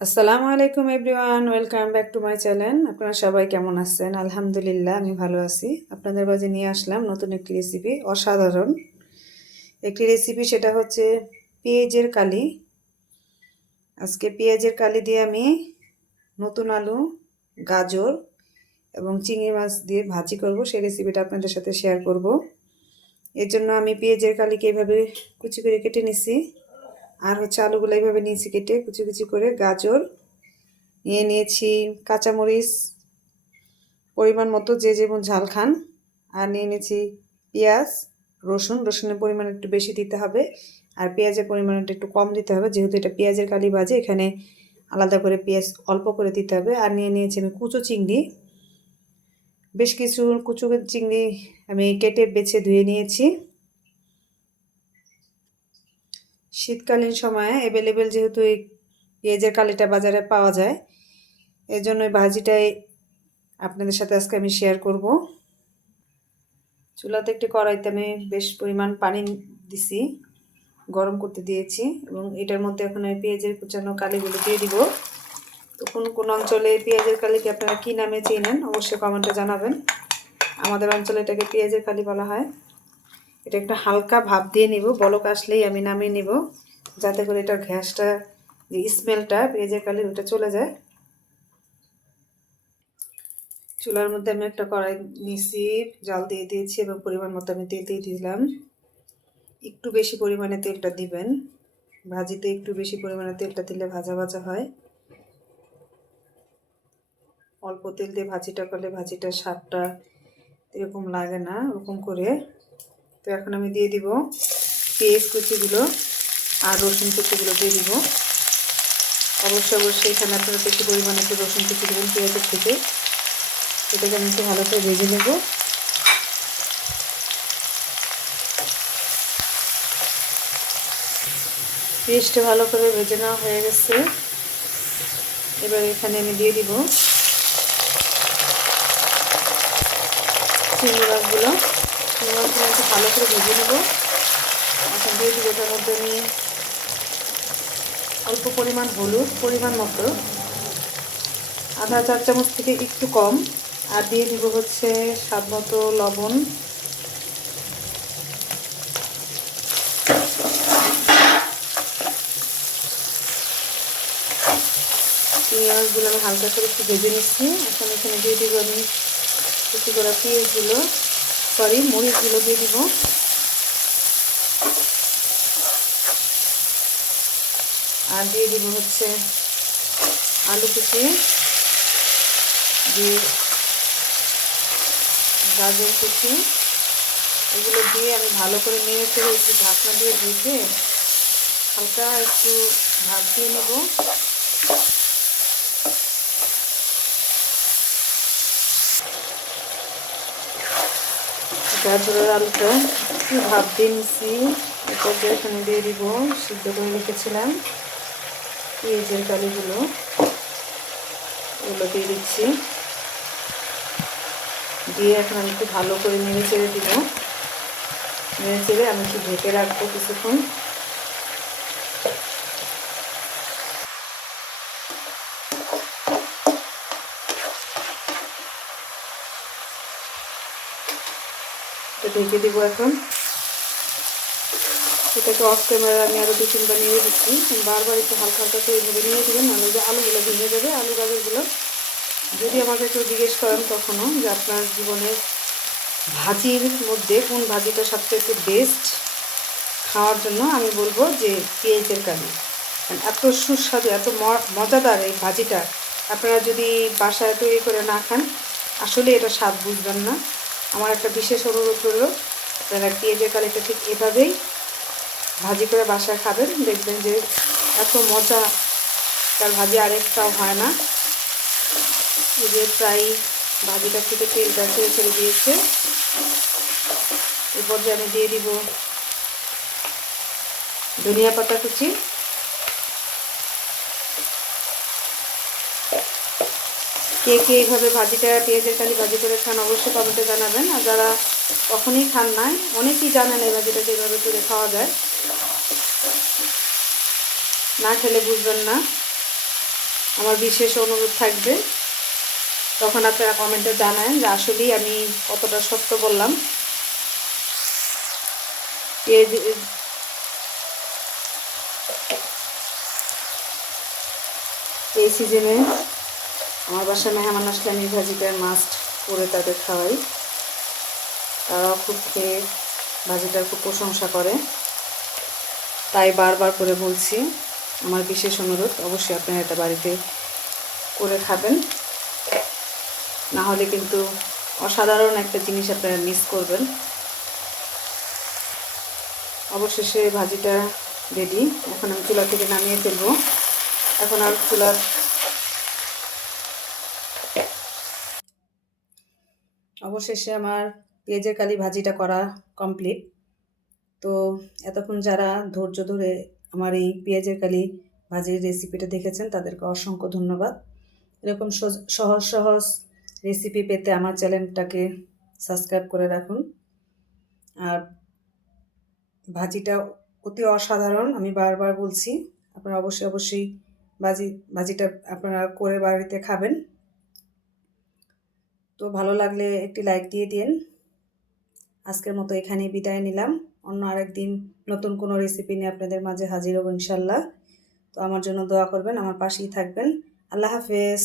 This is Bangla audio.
আসসালামু আলাইকুম everyone, welcome back to my channel. আপনারা সবাই কেমন আছেন? আলহামদুলিল্লাহ আমি ভালো আছি। আপনাদের মাঝে নিয়ে আসলাম নতুন একটি রেসিপি, অসাধারণ একটি রেসিপি। সেটা হচ্ছে পেঁয়াজের কালি। আজকে পেঁয়াজের কালি দিয়ে আমি নতুন আলু, গাজর এবং চিংড়ি মাছ দিয়ে ভাজি করব। সেই রেসিপিটা আপনাদের সাথে শেয়ার করব। এর জন্য আমি পেঁয়াজের কালিকে এইভাবে কুচি করে কেটে নিছি, আর হচ্ছে আলুগুলো এইভাবে নিয়েছি কেটে কুচি কুচি করে। গাজর নিয়ে নিয়েছি, কাঁচামরিচ পরিমাণ মতো যে যেমন ঝাল খান, আর নিয়ে নিয়েছি পেঁয়াজ, রসুনের পরিমাণ একটু বেশি দিতে হবে, আর পেঁয়াজের পরিমাণটা একটু কম দিতে হবে, যেহেতু এটা পেঁয়াজের কালি ভাজি। এখানে আলাদা করে পেঁয়াজ অল্প করে দিতে হবে। আর নিয়ে নিয়েছি আমি কুচো চিংড়ি, বেশ কিছু কুচো চিংড়ি আমি কেটে বেছে ধুয়ে নিয়েছি। শীতকালীন সময়ে অ্যাভেলেবেল যেহেতু এই পেঁয়াজের কালিটা বাজারে পাওয়া যায়, এই জন্য এই ভাজিটাই আপনাদের সাথে আজকে আমি শেয়ার করব। চুলাতে একটি কড়াইতে আমি বেশ পরিমাণ পানি দিছি, গরম করতে দিয়েছি, এবং এটার মধ্যে এখন আমি পেঁয়াজের কুচানো কালিগুলো দিয়ে দিব। তো কোন কোন অঞ্চলে পেঁয়াজের কালিকে আপনারা কী নামে চেনেন অবশ্যই কমেন্টে জানাবেন। আমাদের অঞ্চলে এটাকে পেঁয়াজের কালি বলা হয়। এটা একটা হালকা ভাপ দিয়ে নিব, বলক আসলেই আমি নামিয়ে নিব, যাতে করে এটার ঘ্যাসটা, যে স্মেলটা পেঁয়াজের কালির, ওটা চলে যায়। চুলার মধ্যে আমি একটা কড়াই নিয়েছি, জাল দিয়ে দিয়েছি এবং পরিমাণ মতো আমি তেল দিয়ে দিলাম। একটু বেশি পরিমাণে তেলটা দিবেন, ভাজিতে একটু বেশি পরিমাণে তেলটা দিলে ভাজা ভাজা হয়। অল্প তেল দিয়ে ভাজিটা করলে ভাজিটার স্বাদটা এরকম লাগে না, ওরকম করে। তো এখন আমি দিয়ে দিব পেঁয়াজ কুচিগুলো আর রসুন কুচিগুলো দিয়ে দিব। অবশ্যই এখানে আপনারা বেশি পরিমাণে একটু রসুন কুচি দেবেন পেঁয়াজের থেকে। এটাকে আমি একটু ভালো করে ভেজে নেব। পেস্টটা ভালো করে ভেজে নেওয়া হয়ে গেছে। এবার এখানে আমি দিয়ে দিব চিংড়ি মাছগুলো একটু ভালো করে ভেজে নেব। এখন দিয়ে দিব এটার মধ্যে আমি অল্প পরিমাণ হলুদ, পরিমাণ মতো আধা চা চামচ থেকে একটু কম, আর দিয়ে দিব হচ্ছে স্বাদ মতো লবণ। চিংড়ি মাছগুলো আমি হালকা করে একটু ভেজে নিচ্ছি। এখন এখানে দিয়ে দিব আমি কুচি করা মরিচগুলো দিয়ে দিব। আর দিয়ে দিব হচ্ছে আলু কুচি, দিয়ে গাজর কুচি, এগুলো দিয়ে আমি ভালো করে নেড়ে চেড়ে একটু ঢাকনা দিয়ে ঢেকে হালকা একটু ভাপ দিয়ে নেব। গাজরের আলুটা একটু ভাপ দিয়ে নিচ্ছি। এরপর এখানে দিয়ে দিব সিদ্ধ করে রেখেছিলাম পেঁয়াজের কালিগুলো, ওগুলো দিয়ে দিচ্ছি। দিয়ে এখন আমি একটু ভালো করে নেড়ে চেড়ে দিব। নেড়ে চেড়ে আমি একটু ঢেকে রাখবো কিছুক্ষণ। ঢেকে দিব এখন। এটাকে অফ ক্যামেরা আমি আরও 2-3 বার নেড়ে দিচ্ছি। বারবার একটু হালকা হালকা করে এইভাবে নেড়ে দেবেন, নাহলে যে আলুগুলো ভেঙে যাবে। আলু গাজরগুলো যদি আমাকে কেউ জিজ্ঞেস করেন কখনও যে আপনার জীবনের ভাজির মধ্যে কোন ভাজিটা সবচেয়ে বেস্ট খাওয়ার জন্য, আমি বলবো যে পেঁয়াজের কালি। এত সুস্বাদু, এত মজাদার এই ভাজিটা, আপনারা যদি বাসায় তৈরি করে না খান আসলে এটা স্বাদ বুঝবেন না। আমার একটা বিশেষ অনুরোধ হলো, আপনারা পেঁয়াজের কালিটা ঠিক এভাবেই ভাজি করে বাসায় খাবেন, দেখবেন যে এত মজা তার ভাজি আরেকটাও হয় না। এই যে প্রায় ভাজিটা থেকে তেলটা ছেড়ে ছেড়ে দিয়েছে। এরপর যে আমি দিয়ে দিব ধনিয়া পাতা কুচি। কে কে এইভাবে ভাজিটা পেঁয়াজের কালি ভাজি করে খান অবশ্যই কমেন্টে জানাবেন। আর যারা কখনই খান নাই, অনেকেই জানেন এই ভাজিটা যেভাবে করে খাওয়া যায়, না খেলে বুঝবেন না। আমার বিশেষ অনুরোধ থাকবে তখন আপনারা কমেন্টে জানান যে আসলেই আমি কতটা সত্য বললাম। এই সিজনে আমার বাসায় মেহমান আসলে আমি ভাজিটা মাস্ট করে তাদের খাওয়াই। তারাও খুব খেয়ে ভাজিটার খুব প্রশংসা করে, তাই বারবার করে বলছি আমার বিশেষ অনুরোধ অবশ্যই আপনারা এটা বাড়িতে করে খাবেন, না হলে কিন্তু অসাধারণ একটা জিনিস আপনারা মিস করবেন। অবশেষে ভাজিটা রেডি, এখন আমি চুলা থেকে নামিয়ে ফেলবো। এখন আর চুলার অবশেষে আমার পেঁয়াজের কালি ভাজিটা করা কমপ্লিট। তো এতক্ষণ যারা ধৈর্য ধরে আমার এই পেঁয়াজের কালি ভাজির রেসিপিটা দেখেছেন তাদেরকে অসংখ্য ধন্যবাদ। এরকম সহজ সহজ রেসিপি পেতে আমার চ্যানেলটাকে সাবস্ক্রাইব করে রাখুন। আর ভাজিটা অতি অসাধারণ, আমি বারবার বলছি আপনারা অবশ্যই ভাজিটা আপনারা করে বাড়িতে খাবেন। তো ভালো লাগলে একটি লাইক দিয়ে দিন। আজকের মতো এখানেই বিদায় নিলাম, অন্য আরেকদিন নতুন কোনো রেসিপি নিয়ে আপনাদের মাঝে হাজির হব ইনশাল্লাহ। তো আমার জন্য দোয়া করবেন, আমার পাশেই থাকবেন। আল্লাহ হাফেজ।